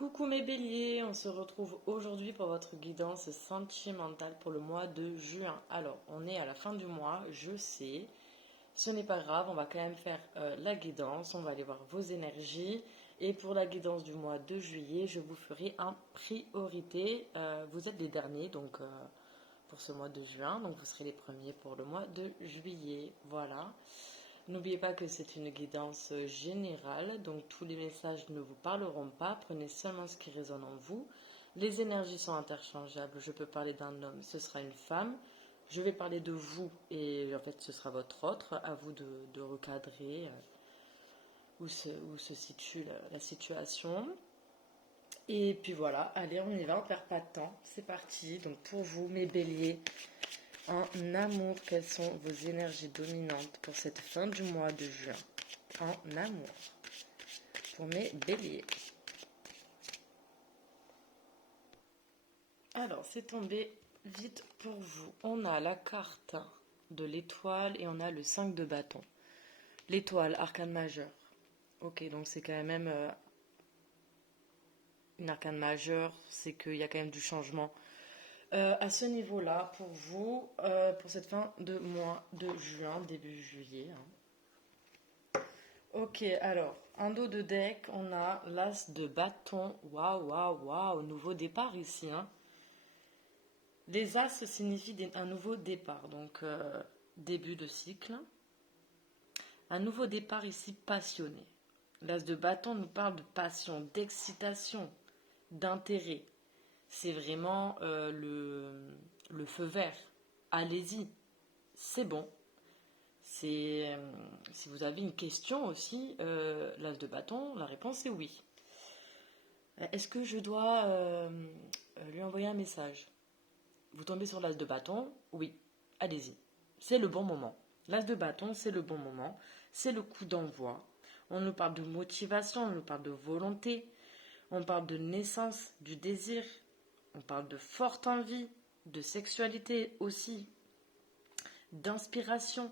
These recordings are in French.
Coucou mes béliers, on se retrouve aujourd'hui pour votre guidance sentimentale pour le mois de juin. Alors, on est à la fin du mois, je sais, ce n'est pas grave, on va quand même faire la guidance, on va aller voir vos énergies. Et pour la guidance du mois de juillet, je vous ferai en priorité. Vous êtes les derniers, donc pour ce mois de juin, donc vous serez les premiers pour le mois de juillet. Voilà. N'oubliez pas que c'est une guidance générale, donc tous les messages ne vous parleront pas, prenez seulement ce qui résonne en vous. Les énergies sont interchangeables, je peux parler d'un homme, ce sera une femme. Je vais parler de vous et en fait ce sera votre autre, à vous de recadrer où se situe la situation. Et puis voilà, allez on y va, on perd pas de temps, c'est parti. Donc pour vous mes béliers, en amour, quelles sont vos énergies dominantes pour cette fin du mois de juin? En amour, pour mes béliers. Alors, c'est tombé vite pour vous. On a la carte de l'étoile et on a le 5 de bâton. L'étoile, arcane majeur. Ok, donc c'est quand même une arcane majeure, c'est qu'il y a quand même du changement. À ce niveau-là, pour vous, pour cette fin de mois de juin, début juillet. Ok, alors, en dos de deck, on a l'as de bâton. Waouh, waouh, waouh, nouveau départ ici. Les as signifient un nouveau départ, donc début de cycle. Un nouveau départ ici passionné. L'as de bâton nous parle de passion, d'excitation, d'intérêt. C'est vraiment le feu vert. Allez-y, c'est bon. Si vous avez une question aussi, l'as de bâton, la réponse est oui. Est-ce que je dois lui envoyer un message? Vous tombez sur l'as de bâton? Oui, allez-y. C'est le bon moment. L'as de bâton, c'est le bon moment. C'est le coup d'envoi. On nous parle de motivation, on nous parle de volonté. On parle de naissance, du désir. On parle de forte envie, de sexualité aussi, d'inspiration,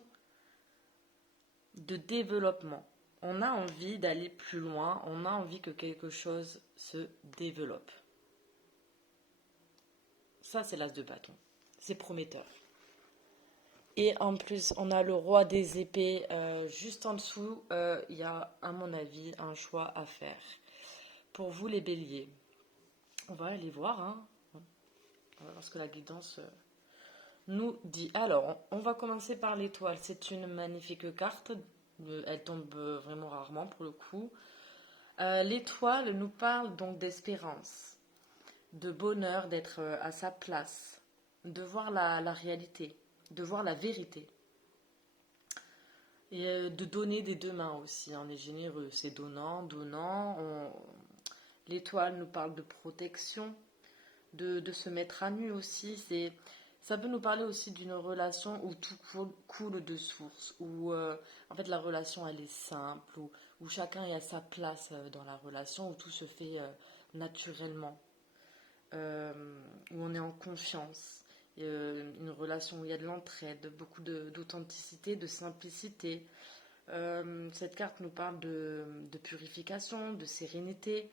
de développement. On a envie d'aller plus loin, on a envie que quelque chose se développe. Ça, c'est l'as de bâton. C'est prometteur. Et en plus, on a le roi des épées. Juste en dessous, il y a, à mon avis, un choix à faire. Pour vous, les béliers, on va aller voir. On va voir ce que la guidance nous dit. Alors, on va commencer par l'étoile. C'est une magnifique carte. Elle tombe vraiment rarement pour le coup. L'étoile nous parle donc d'espérance, de bonheur, d'être à sa place, de voir la réalité, de voir la vérité. Et de donner des deux mains aussi, on est généreux, c'est donnant, donnant. L'étoile nous parle de protection, de se mettre à nu aussi. Ça peut nous parler aussi d'une relation où tout coule de source, où en fait la relation elle est simple, où chacun est à sa place dans la relation, où tout se fait naturellement, où on est en confiance. Une relation où il y a de l'entraide, beaucoup d'authenticité, de simplicité. Cette carte nous parle de purification, de sérénité,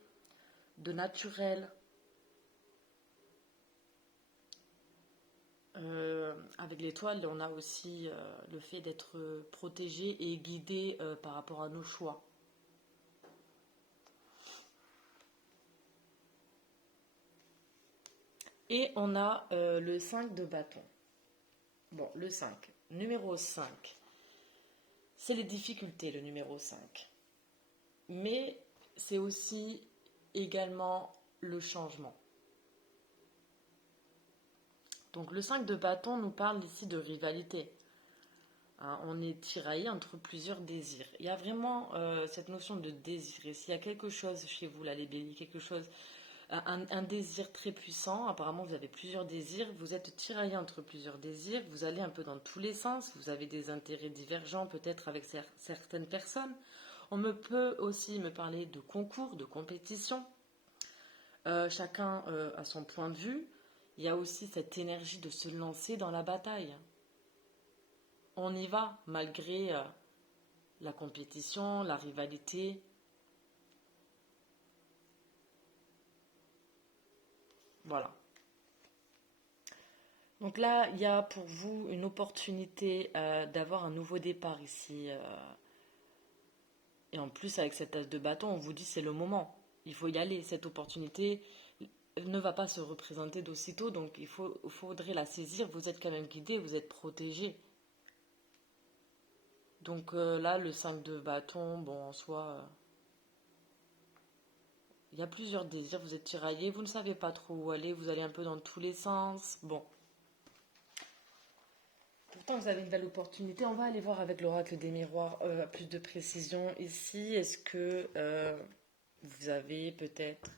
de naturel. Avec l'étoile, on a aussi le fait d'être protégé et guidé par rapport à nos choix. Et on a le 5 de bâton. Bon, le 5. Numéro 5. C'est les difficultés, le numéro 5. Mais c'est aussi également le changement. Donc le 5 de bâton nous parle ici de rivalité. On est tiraillé entre plusieurs désirs. Il y a vraiment cette notion de désir. Et s'il y a quelque chose chez vous, là, les béliers, quelque chose, un désir très puissant, apparemment vous avez plusieurs désirs, vous êtes tiraillé entre plusieurs désirs, vous allez un peu dans tous les sens, vous avez des intérêts divergents peut-être avec certaines personnes. On peut aussi me parler de concours, de compétition. Chacun a son point de vue. Il y a aussi cette énergie de se lancer dans la bataille. On y va malgré la compétition, la rivalité. Voilà. Donc là, il y a pour vous une opportunité d'avoir un nouveau départ ici. Et en plus, avec cette as de bâton, on vous dit c'est le moment. Il faut y aller. Cette opportunité ne va pas se représenter d'aussitôt, donc faudrait la saisir. Vous êtes quand même guidé, vous êtes protégé. Donc là, le 5 de bâton, bon, en soi, il y a plusieurs désirs. Vous êtes tiraillé, vous ne savez pas trop où aller, vous allez un peu dans tous les sens. Bon. Pourtant, vous avez une belle opportunité. On va aller voir avec l'oracle des miroirs plus de précision ici. Est-ce que vous avez peut-être...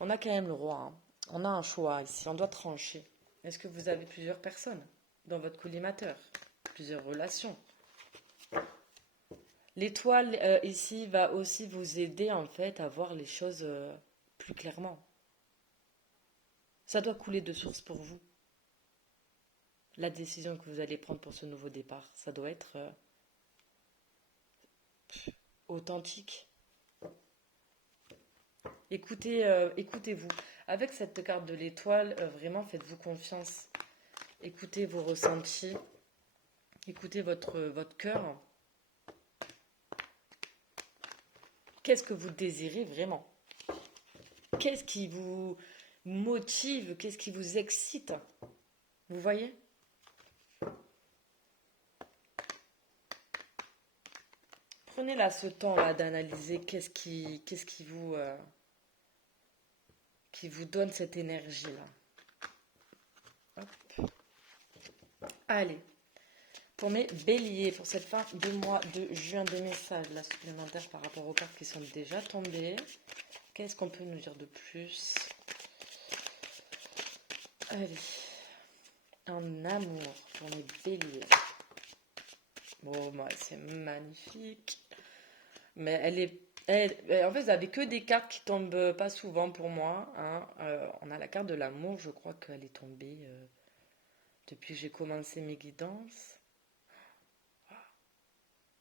On a quand même le roi, hein. On a un choix ici, on doit trancher. Est-ce que vous avez plusieurs personnes dans votre collimateur? Plusieurs relations? L'étoile ici va aussi vous aider en fait à voir les choses plus clairement. Ça doit couler de source pour vous. La décision que vous allez prendre pour ce nouveau départ, ça doit être authentique. Écoutez-vous. Avec cette carte de l'étoile, vraiment faites-vous confiance. Écoutez vos ressentis. Écoutez votre cœur. Qu'est-ce que vous désirez vraiment? Qu'est-ce qui vous motive? Qu'est-ce qui vous excite? Vous voyez? Prenez là ce temps-là d'analyser qui vous donne cette énergie-là. Hop. Allez. Pour mes béliers, pour cette fin de mois de juin, des messages là, supplémentaires par rapport aux cartes qui sont déjà tombées. Qu'est-ce qu'on peut nous dire de plus? Allez. En amour pour mes béliers. Bon, moi, c'est magnifique. Mais en fait, vous n'avez que des cartes qui tombent pas souvent pour moi, hein. On a la carte de l'amour, je crois qu'elle est tombée depuis que j'ai commencé mes guidances.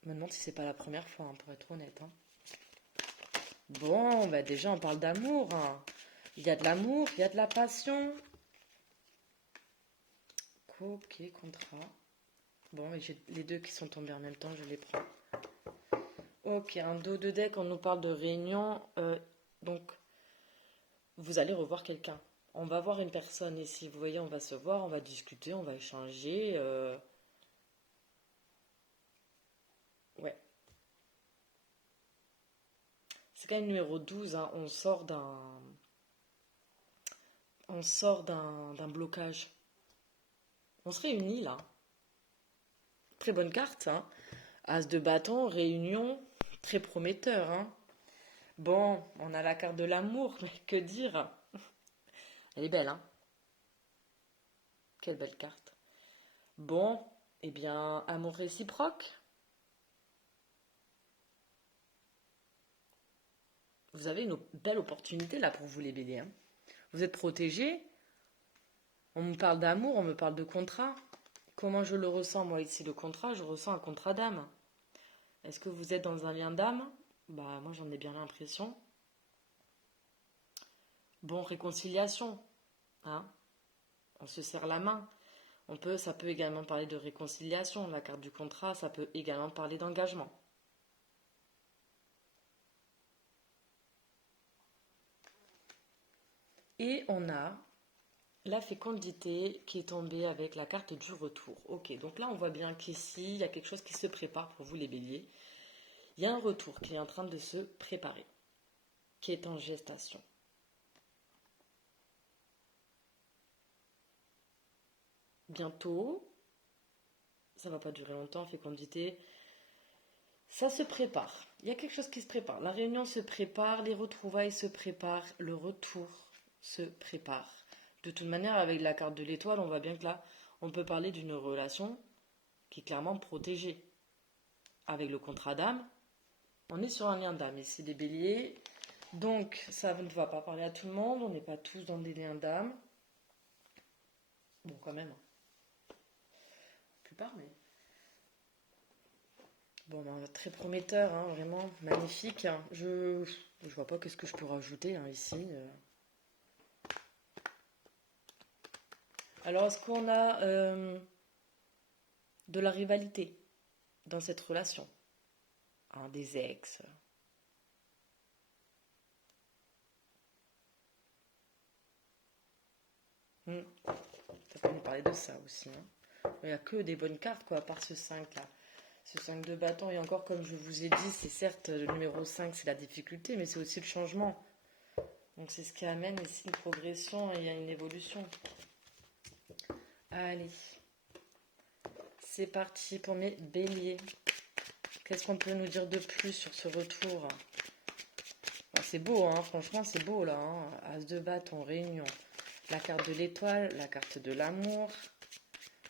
Je me demande si c'est pas la première fois, hein, pour être honnête, hein. Bon, bah déjà, on parle d'amour, hein. Il y a de l'amour, il y a de la passion. Ok, contrat. Bon, et j'ai les deux qui sont tombés en même temps, je les prends. Ok, un dos de deck, on nous parle de réunion. Donc, vous allez revoir quelqu'un. On va voir une personne ici. Vous voyez, on va se voir, on va discuter, on va échanger. Ouais. C'est quand même numéro 12, hein. On sort d'un blocage. On se réunit là. Très bonne carte, hein. As de bâton, réunion, très prometteur, hein. Bon, on a la carte de l'amour, mais que dire? Elle est belle, hein. Quelle belle carte. Bon, eh bien, amour réciproque. Vous avez une belle opportunité là pour vous les béliers, hein. Vous êtes protégés. On me parle d'amour, on me parle de contrat. Comment je le ressens moi ici, le contrat? Je ressens un contrat d'âme. Est-ce que vous êtes dans un lien d'âme? Bah moi j'en ai bien l'impression. Bon, réconciliation, hein. On se serre la main. Ça peut également parler de réconciliation. La carte du contrat, ça peut également parler d'engagement. Et on a la fécondité qui est tombée avec la carte du retour. Ok, donc là on voit bien qu'ici, il y a quelque chose qui se prépare pour vous les béliers. Il y a un retour qui est en train de se préparer, qui est en gestation. Bientôt, ça va pas durer longtemps, fécondité, ça se prépare. Il y a quelque chose qui se prépare. La réunion se prépare, les retrouvailles se préparent, le retour se prépare. De toute manière, avec la carte de l'étoile, on voit bien que là, on peut parler d'une relation qui est clairement protégée. Avec le contrat d'âme, on est sur un lien d'âme. Ici, des béliers. Donc, ça ne va pas parler à tout le monde. On n'est pas tous dans des liens d'âme. Bon, quand même. La plupart, mais... Bon, ben, très prometteur, hein, vraiment magnifique, hein. Je vois pas qu'est-ce que je peux rajouter, hein, ici. Alors, est-ce qu'on a de la rivalité dans cette relation? Hein, des ex? Hmm, ça peut nous parler de ça aussi, hein. Il n'y a que des bonnes cartes, quoi, à part ce 5 là. Ce 5 de bâton, et encore, comme je vous ai dit, c'est certes le numéro 5, c'est la difficulté, mais c'est aussi le changement. Donc, c'est ce qui amène ici une progression et il y a une évolution. Allez, c'est parti pour mes béliers. Qu'est-ce qu'on peut nous dire de plus sur ce retour? Bon, c'est beau, hein, franchement, c'est beau là, hein. As de bâton, réunion. La carte de l'étoile, la carte de l'amour,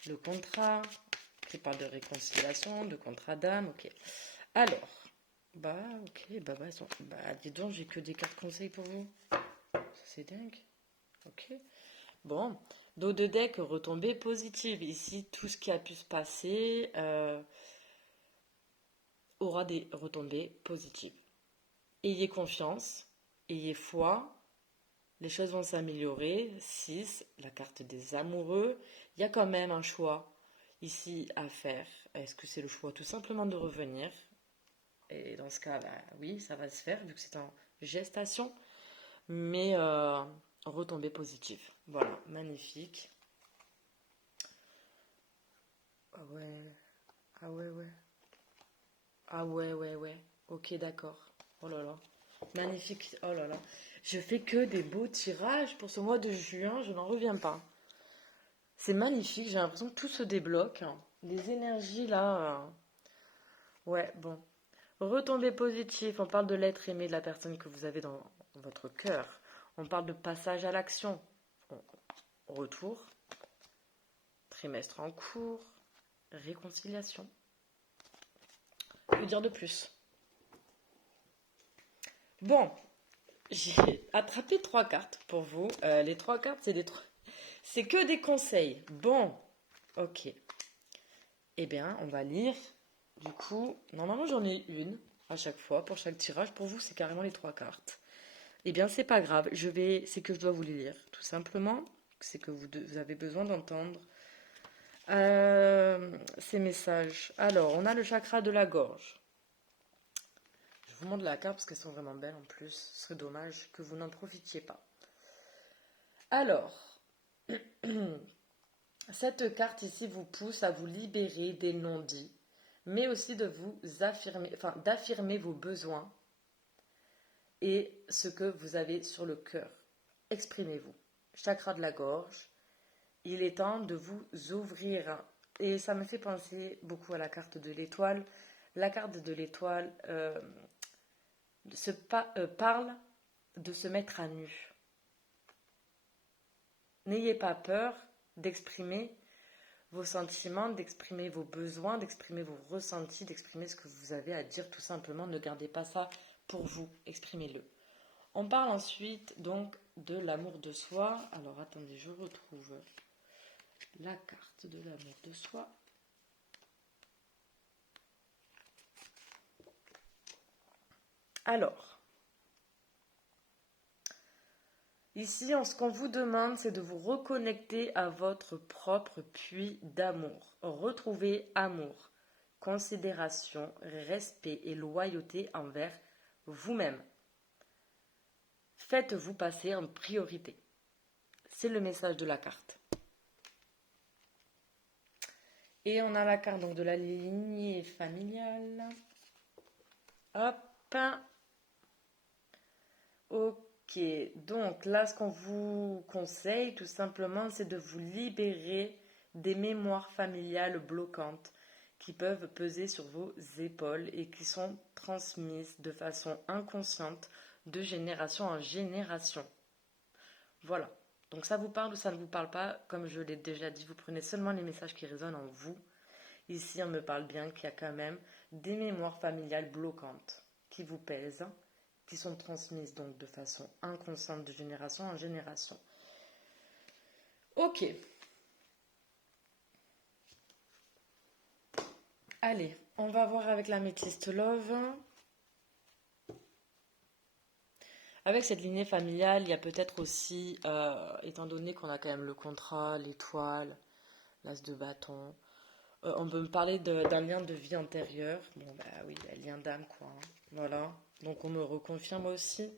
le contrat, qui parle de réconciliation, de contrat d'âme, ok. Alors, bah, ok, bah, dis donc, j'ai que des cartes conseils pour vous. Ça, c'est dingue. Ok. Bon, dos de deck, retombée positive. Ici, tout ce qui a pu se passer aura des retombées positives. Ayez confiance, ayez foi, les choses vont s'améliorer. 6, la carte des amoureux. Il y a quand même un choix ici à faire. Est-ce que c'est le choix tout simplement de revenir? Et dans ce cas, bah, oui, ça va se faire vu que c'est en gestation. Mais retombée positive. Voilà, magnifique. Ah ouais, ah ouais, ouais. Ah ouais, ouais, ouais. Ok, d'accord. Oh là là. Magnifique. Oh là là. Je fais que des beaux tirages pour ce mois de juin, je n'en reviens pas. C'est magnifique, j'ai l'impression que tout se débloque. Les énergies là. Ouais, bon. Retombée positive, on parle de l'être aimé de la personne que vous avez dans votre cœur. On parle de passage à l'action. Retour. Trimestre en cours. Réconciliation. Que dire de plus? Bon, j'ai attrapé trois cartes pour vous. Les trois cartes, c'est que des conseils. Bon, ok. Eh bien, on va lire. Du coup, normalement j'en ai une à chaque fois pour chaque tirage. Pour vous, c'est carrément les trois cartes. Eh bien, c'est pas grave. C'est que je dois vous les lire, tout simplement. C'est que vous avez besoin d'entendre ces messages. Alors, on a le chakra de la gorge. Je vous montre la carte parce qu'elles sont vraiment belles en plus. Ce serait dommage que vous n'en profitiez pas. Alors, cette carte ici vous pousse à vous libérer des non-dits, mais aussi de vous affirmer, enfin d'affirmer vos besoins et ce que vous avez sur le cœur. Exprimez-vous. Chakra de la gorge, il est temps de vous ouvrir. Et ça me fait penser beaucoup à la carte de l'étoile. La carte de l'étoile parle de se mettre à nu. N'ayez pas peur d'exprimer vos sentiments, d'exprimer vos besoins, d'exprimer vos ressentis, d'exprimer ce que vous avez à dire tout simplement. Ne gardez pas ça pour vous, exprimez-le. On parle ensuite donc de l'amour de soi. Alors attendez, je retrouve la carte de l'amour de soi. Alors, ici, ce qu'on vous demande, c'est de vous reconnecter à votre propre puits d'amour. Retrouver amour, considération, respect et loyauté envers vous-même. Faites-vous passer en priorité. C'est le message de la carte. Et on a la carte donc de la lignée familiale. Hop. Ok. Donc là, ce qu'on vous conseille tout simplement, c'est de vous libérer des mémoires familiales bloquantes qui peuvent peser sur vos épaules et qui sont transmises de façon inconsciente de génération en génération. Voilà. Donc ça vous parle ou ça ne vous parle pas? Comme je l'ai déjà dit, vous prenez seulement les messages qui résonnent en vous. Ici, on me parle bien qu'il y a quand même des mémoires familiales bloquantes qui vous pèsent, qui sont transmises donc de façon inconsciente de génération en génération. Ok. Allez, on va voir avec la métiste Love. Avec cette lignée familiale, il y a peut-être aussi, étant donné qu'on a quand même le contrat, l'étoile, l'as de bâton, on peut me parler d'un lien de vie antérieur. Bon, bah oui, bah, lien d'âme, quoi, hein. Voilà. Donc on me reconfirme aussi.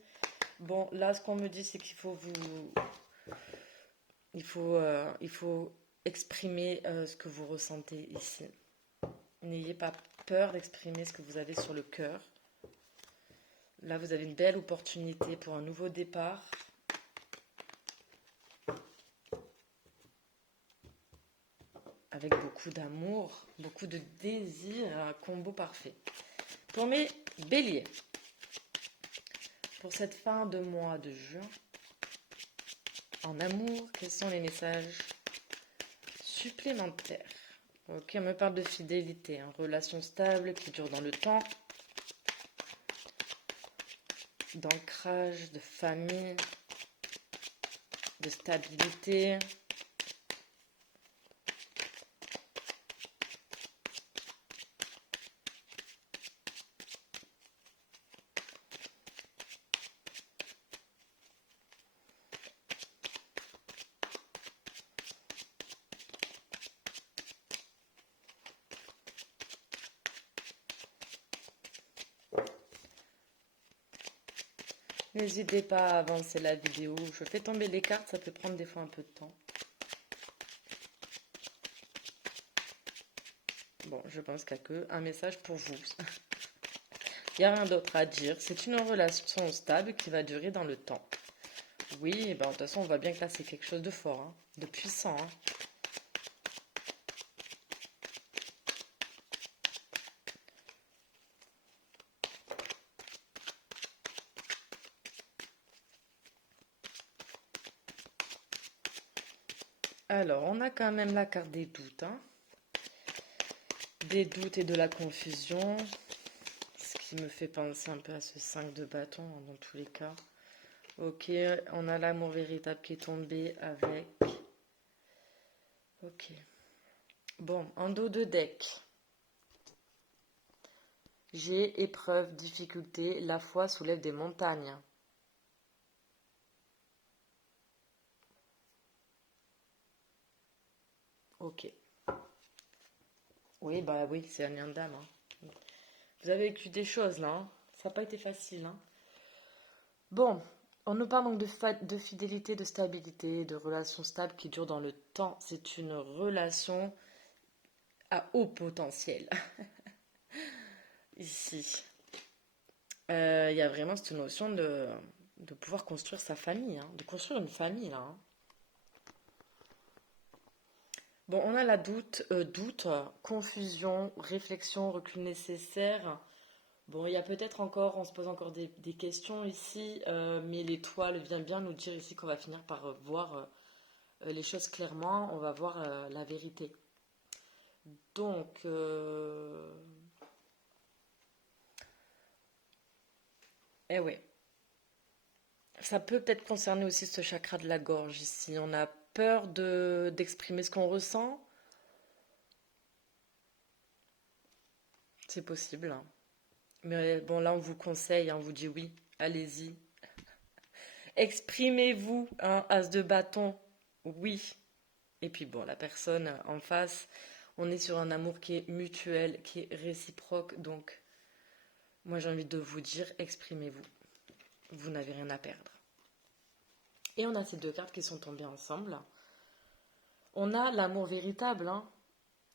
Bon, là, ce qu'on me dit, c'est qu'il faut vous... il faut exprimer ce que vous ressentez ici. N'ayez pas peur d'exprimer ce que vous avez sur le cœur. Là, vous avez une belle opportunité pour un nouveau départ. Avec beaucoup d'amour, beaucoup de désir, un combo parfait. Pour mes béliers, pour cette fin de mois de juin, en amour, quels sont les messages supplémentaires? Ok, on me parle de fidélité, hein, relation stable qui dure dans le temps, d'ancrage, de famille, de stabilité. N'hésitez pas à avancer la vidéo. Je fais tomber les cartes, ça peut prendre des fois un peu de temps. Bon, je pense qu'il n'y a que un message pour vous. Il n'y a rien d'autre à dire. C'est une relation stable qui va durer dans le temps. Oui, ben, de toute façon, on voit bien que là, c'est quelque chose de fort, hein, de puissant, hein. Alors, on a quand même la carte des doutes, hein. Des doutes et de la confusion. Ce qui me fait penser un peu à ce 5 de bâton, hein, dans tous les cas. Ok, on a l'amour véritable qui est tombé avec... Ok. Bon, en dos de deck. J'ai épreuve, difficulté, la foi soulève des montagnes. Ok. Oui, bah oui, c'est un lien d'âme, hein. Vous avez vécu des choses là, hein. Ça n'a pas été facile, hein. Bon, on nous parle donc de fidélité, de stabilité, de relations stables qui durent dans le temps. C'est une relation à haut potentiel ici. Il y a vraiment cette notion de pouvoir construire sa famille, hein, de construire une famille là, hein. Bon, on a la doute, confusion, réflexion, recul nécessaire. Bon, il y a peut-être encore, on se pose encore des questions ici, mais l'étoile vient bien nous dire ici qu'on va finir par voir les choses clairement, on va voir la vérité. Donc, eh ouais, ça peut peut-être concerner aussi ce chakra de la gorge ici. On a peur d'exprimer ce qu'on ressent. C'est possible, hein. Mais bon, là, on vous conseille, hein, on vous dit oui, allez-y. Exprimez-vous, hein, as de bâton, oui. Et puis bon, la personne en face, on est sur un amour qui est mutuel, qui est réciproque. Donc, moi, j'ai envie de vous dire, exprimez-vous. Vous n'avez rien à perdre. Et on a ces deux cartes qui sont tombées ensemble. On a l'amour véritable, hein.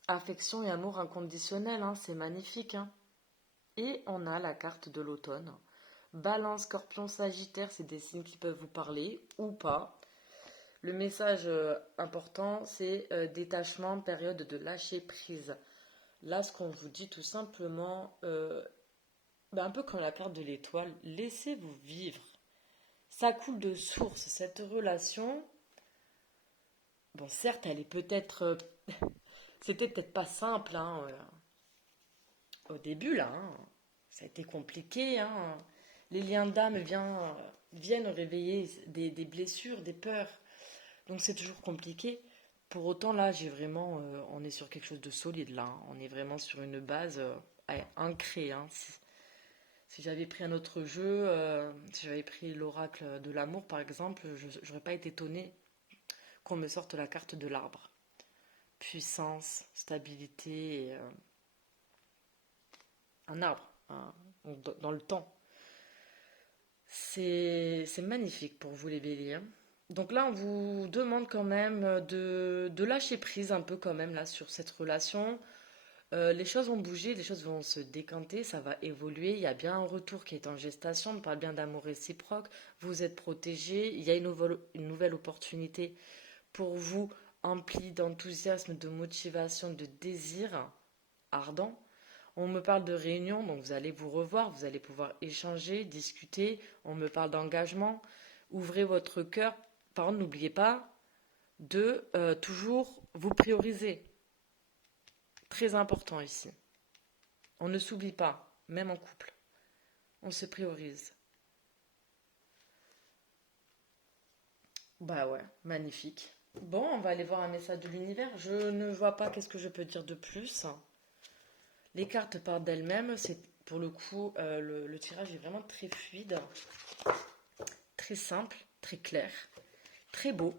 Affection et amour inconditionnel, hein. C'est magnifique, hein. Et on a la carte de l'automne. Balance, Scorpion, Sagittaire, c'est des signes qui peuvent vous parler ou pas. Le message important, c'est détachement, période de lâcher prise. Là, ce qu'on vous dit tout simplement, un peu comme la carte de l'étoile, laissez-vous vivre. Ça coule de source, cette relation. Bon, certes, elle est peut-être... c'était peut-être pas simple, hein, au début, là, hein. Ça a été compliqué, hein. Les liens d'âme viennent réveiller des blessures, des peurs. Donc c'est toujours compliqué. Pour autant, là, on est sur quelque chose de solide, là, hein. On est vraiment sur une base ancrée, hein. Si j'avais pris un autre jeu, si j'avais pris l'oracle de l'amour par exemple, je n'aurais pas été étonnée qu'on me sorte la carte de l'arbre. Puissance, stabilité, un arbre, hein, dans le temps. C'est magnifique pour vous les béliers, hein. Donc là, on vous demande quand même de lâcher prise un peu quand même là sur cette relation. Les choses vont bouger, les choses vont se décanter, ça va évoluer. Il y a bien un retour qui est en gestation. On parle bien d'amour réciproque. Vous êtes protégé. Il y a une nouvelle opportunité pour vous, emplie d'enthousiasme, de motivation, de désir ardent. On me parle de réunion, donc vous allez vous revoir, vous allez pouvoir échanger, discuter. On me parle d'engagement. Ouvrez votre cœur. Par contre, n'oubliez pas de toujours vous prioriser. Très important ici. On ne s'oublie pas, même en couple. On se priorise. Bah ouais, magnifique. Bon, on va aller voir un message de l'univers. Je ne vois pas qu'est-ce que je peux dire de plus. Les cartes parlent d'elles-mêmes. C'est pour le coup, le tirage est vraiment très fluide, très simple, très clair, très beau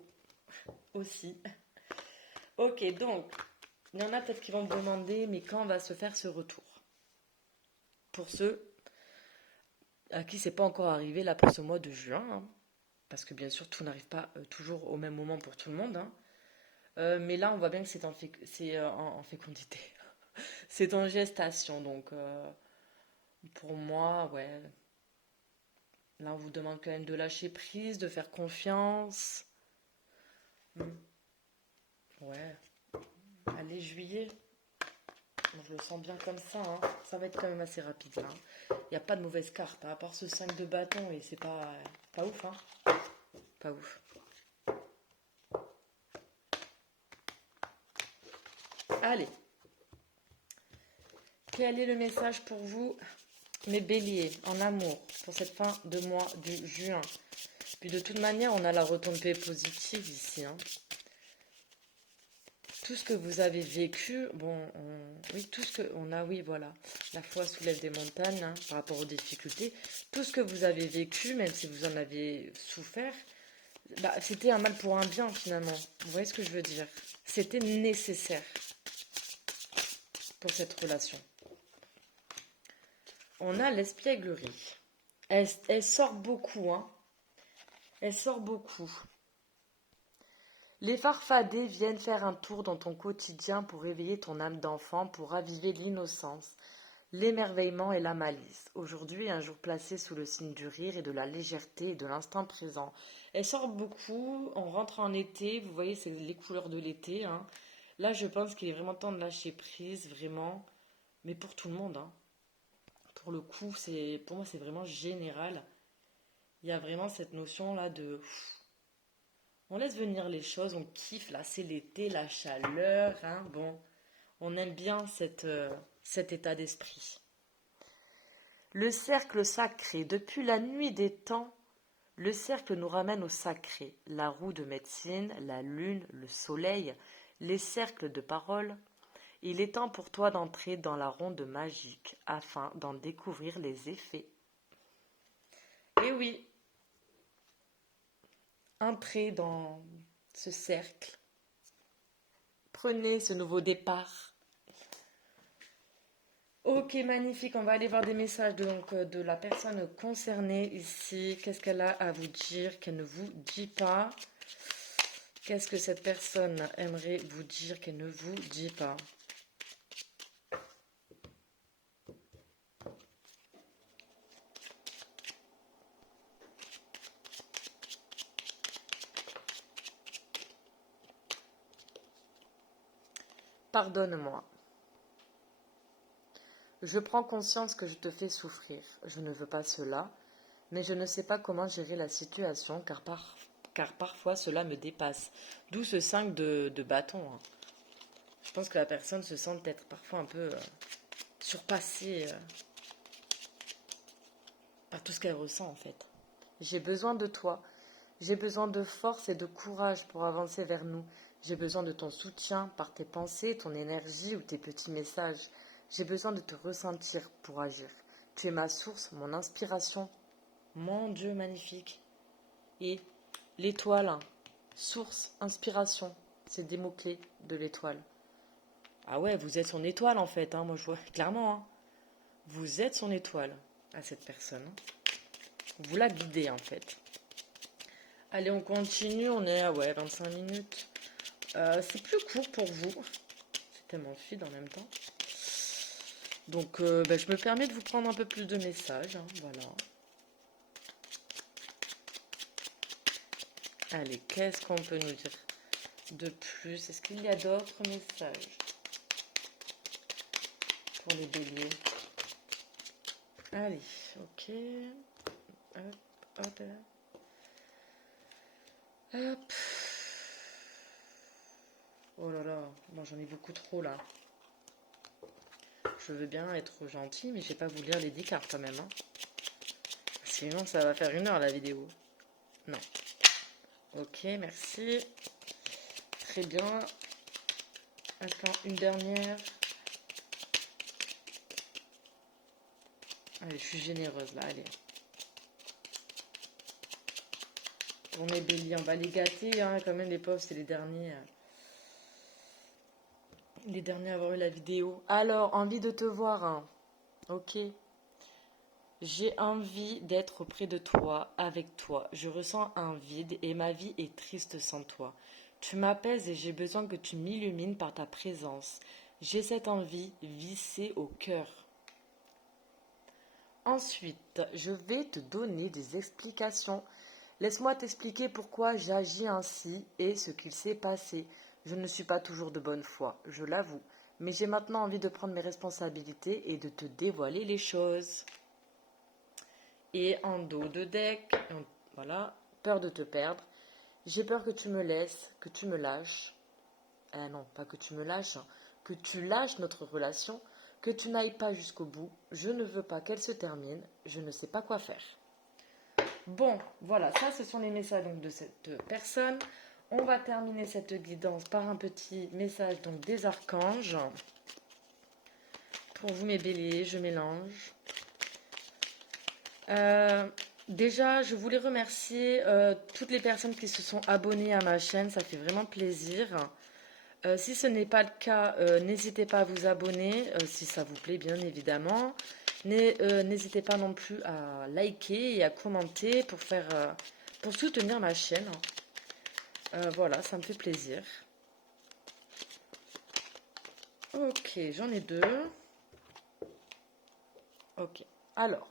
aussi. Ok, donc, il y en a peut-être qui vont me demander, mais quand va se faire ce retour? Pour ceux à qui c'est pas encore arrivé là pour ce mois de juin, hein, parce que bien sûr tout n'arrive pas toujours au même moment pour tout le monde, hein. Mais là on voit bien que c'est en fécondité, c'est en gestation, donc pour moi, ouais, là on vous demande quand même de lâcher prise, de faire confiance. Hmm. Ouais, allez juillet, je le sens bien comme ça, hein. Ça va être quand même assez rapide là, hein. Il n'y a pas de mauvaise carte, hein, à part ce 5 de bâton, et c'est pas ouf, hein. Pas ouf. Allez, quel est le message pour vous, mes béliers, en amour, pour cette fin de mois du juin? Puis de toute manière, on a la retombée positive ici, hein. Tout ce que vous avez vécu, bon, oui, tout ce que on a, oui, voilà, la foi soulève des montagnes, hein, par rapport aux difficultés. Tout ce que vous avez vécu, même si vous en avez souffert, bah, c'était un mal pour un bien finalement. Vous voyez ce que je veux dire? C'était nécessaire pour cette relation. On a l'espièglerie. Elle sort beaucoup, hein. Elle sort beaucoup. Les farfadets viennent faire un tour dans ton quotidien pour réveiller ton âme d'enfant, pour raviver l'innocence, l'émerveillement et la malice. Aujourd'hui, un jour placé sous le signe du rire et de la légèreté et de l'instant présent. Elle sort beaucoup, on rentre en été, vous voyez, c'est les couleurs de l'été, hein. Là, je pense qu'il est vraiment temps de lâcher prise, vraiment, mais pour tout le monde, hein. Pour le coup, pour moi, c'est vraiment général. Il y a vraiment cette notion là de on laisse venir les choses, on kiffe là, c'est l'été, la chaleur, hein, bon, on aime bien cet état d'esprit. Le cercle sacré, depuis la nuit des temps, le cercle nous ramène au sacré, la roue de médecine, la lune, le soleil, les cercles de parole. Il est temps pour toi d'entrer dans la ronde magique afin d'en découvrir les effets. Et oui, entrez dans ce cercle. Prenez ce nouveau départ. Ok, magnifique. On va aller voir des messages de la personne concernée ici. Qu'est-ce qu'elle a à vous dire qu'elle ne vous dit pas? Qu'est-ce que cette personne aimerait vous dire qu'elle ne vous dit pas? Pardonne-moi. Je prends conscience que je te fais souffrir. Je ne veux pas cela, mais je ne sais pas comment gérer la situation car parfois cela me dépasse. D'où ce 5 de bâton, hein. Je pense que la personne se sent peut-être parfois un peu surpassée par tout ce qu'elle ressent en fait. J'ai besoin de toi. J'ai besoin de force et de courage pour avancer vers nous. J'ai besoin de ton soutien par tes pensées, ton énergie ou tes petits messages. J'ai besoin de te ressentir pour agir. Tu es ma source, mon inspiration. Mon Dieu, magnifique. Et l'étoile, source, inspiration. C'est des mots-clés de l'étoile. Ah ouais, vous êtes son étoile en fait, hein, moi je vois clairement. Hein. Vous êtes son étoile à cette personne. Vous la guidez en fait. Allez, on continue, on est à 25 minutes. C'est plus court pour vous. C'est tellement fluide en même temps. Donc, je me permets de vous prendre un peu plus de messages. Hein, voilà. Allez, qu'est-ce qu'on peut nous dire de plus? Est-ce qu'il y a d'autres messages pour les béliers? Allez, ok. Hop, hop là. Hop. Oh là là, moi j'en ai beaucoup trop là. Je veux bien être gentil, mais je vais pas vous lire les 10 cartes quand même. Hein. Sinon ça va faire 1 heure la vidéo. Non. Ok, merci. Très bien. Attends, une dernière. Allez, je suis généreuse là, allez. Pour mes béliers, on va les gâter, hein, quand même les pauvres, c'est les derniers. Les derniers à avoir eu la vidéo. Alors, envie de te voir, hein. Ok. J'ai envie d'être auprès de toi, avec toi. Je ressens un vide et ma vie est triste sans toi. Tu m'apaises et j'ai besoin que tu m'illumines par ta présence. J'ai cette envie vissée au cœur. Ensuite, je vais te donner des explications. Laisse-moi t'expliquer pourquoi j'agis ainsi et ce qu'il s'est passé. Je ne suis pas toujours de bonne foi, je l'avoue, mais j'ai maintenant envie de prendre mes responsabilités et de te dévoiler les choses. Et en dos de deck, voilà, peur de te perdre. J'ai peur que tu me laisses, que tu me lâches. Non, pas que tu me lâches, hein, que tu lâches notre relation, que tu n'ailles pas jusqu'au bout. Je ne veux pas qu'elle se termine, je ne sais pas quoi faire. Bon, voilà, ça ce sont les messages donc, de cette personne. On va terminer cette guidance par un petit message donc, des archanges. Pour vous mes béliers, je mélange. Déjà, je voulais remercier toutes les personnes qui se sont abonnées à ma chaîne, ça fait vraiment plaisir. Si ce n'est pas le cas, n'hésitez pas à vous abonner, si ça vous plaît bien évidemment. N'hésitez pas non plus à liker et à commenter pour soutenir ma chaîne. Voilà, ça me fait plaisir. Ok, j'en ai 2. Ok, alors,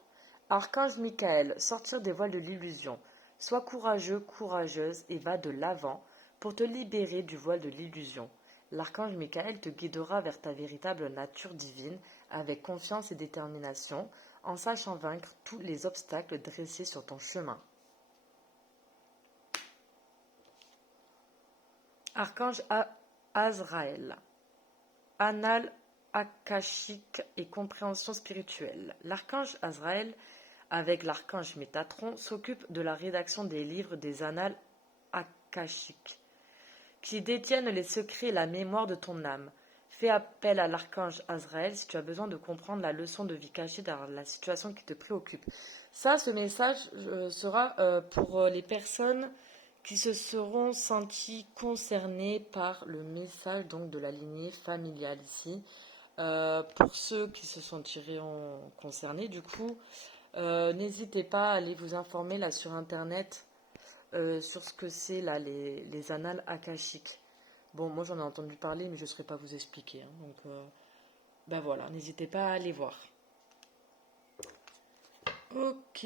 Archange Michael, sortir des voiles de l'illusion. Sois courageux, courageuse et va de l'avant pour te libérer du voile de l'illusion. L'archange Michael te guidera vers ta véritable nature divine avec confiance et détermination en sachant vaincre tous les obstacles dressés sur ton chemin. Archange Azraël, Annales akashique et compréhension spirituelle. L'archange Azraël, avec l'archange Métatron, s'occupe de la rédaction des livres des annales akashiques, qui détiennent les secrets et la mémoire de ton âme. Fais appel à l'archange Azraël si tu as besoin de comprendre la leçon de vie cachée dans la situation qui te préoccupe. Ça, ce message sera pour les personnes qui se seront senties concernées par le message donc, de la lignée familiale ici. Pour ceux qui se sentiront concernés, du coup, n'hésitez pas à aller vous informer là sur internet sur ce que c'est là les annales akashiques. Bon, moi j'en ai entendu parler, mais je ne saurais pas vous expliquer. Hein, donc, ben voilà, n'hésitez pas à aller voir. Ok.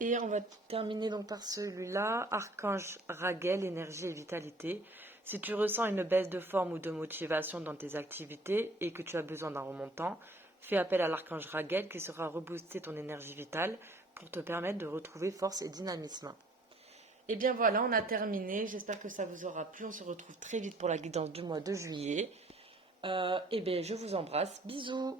Et on va terminer donc par celui-là, Archange Raguel, énergie et vitalité. Si tu ressens une baisse de forme ou de motivation dans tes activités et que tu as besoin d'un remontant, fais appel à l'archange Raguel qui sera rebooster ton énergie vitale pour te permettre de retrouver force et dynamisme. Et bien voilà, on a terminé. J'espère que ça vous aura plu. On se retrouve très vite pour la guidance du mois de juillet. Et bien, je vous embrasse. Bisous!